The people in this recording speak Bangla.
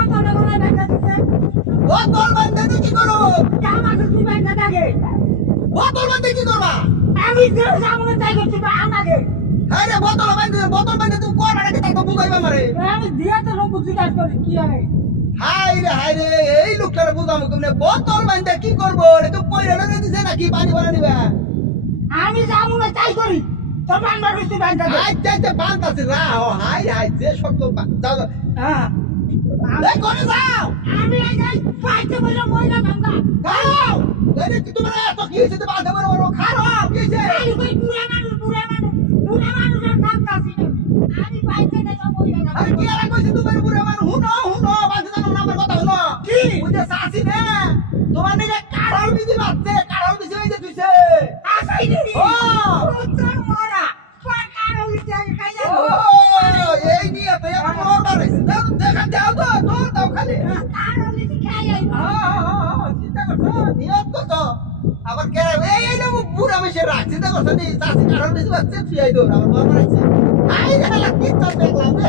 বোতলটা কোথায় ব্যাংকে দিছে? বোতল বান্ধে কি করো? আমার তুই ব্যাংকে থাকে। বোতল বান্ধে কি করবা? আমি যে সামনে তাই করছি তো আমাকে। হ্যাঁ রে বোতল বান্ধে তুমি করবা নাকি তা তো বুঝাইবা আমারে। আমি দিয়ে তো সব জিজ্ঞাসা করি কি হয়। হাই রে এই লোকটারে বুঝামু কেমনে বোতল বান্ধে কি করবো? এটা তো পয়রা লগে দিছে নাকি পানি ভরে নিবা? আমি সামনে তাই করি। তো বাংলা তুই ব্যাংকে দে। আচ্ছা বান্তাছে রাও হাই যে শক্ত যাও হ্যাঁ। এই করে যাও আমি এই যাই পাইতে বলে মইলা গঙ্গা। যাও এই কি তোমার এত কি হইছে বান্ধে বড় খারাপ কি হইছে? আমি কই বুড়া মানুষের কাজ কাছি না। আমি পাইতে না মইলা গঙ্গা। আরে কি আর কইছে তোমার বুড়া মান হুনো বান্ধে জানো না আমার কথা হুনো কি? ওই যে সাসি নে তোমার নিকে কাড়াল বিজি বাজছে কাড়াল বিজি হইছে তুইছে আসাই নি। ও তোর মরা। পাকার হইছে খাই ও এই নিয়ে তো এখন মরবার হইছে দেখা দাও তো দাও খালি আর হইছে খাই আই। চিন্তা করছো নিয়ত করছো আবার কে এই না বুড়া মেশে রাখ চিন্তা করছো নি সাসি কাড়াল বিজি বাজছে তুই আই দৌড় আমার মরবার হইছে আই রে কি তো দেখলাম রে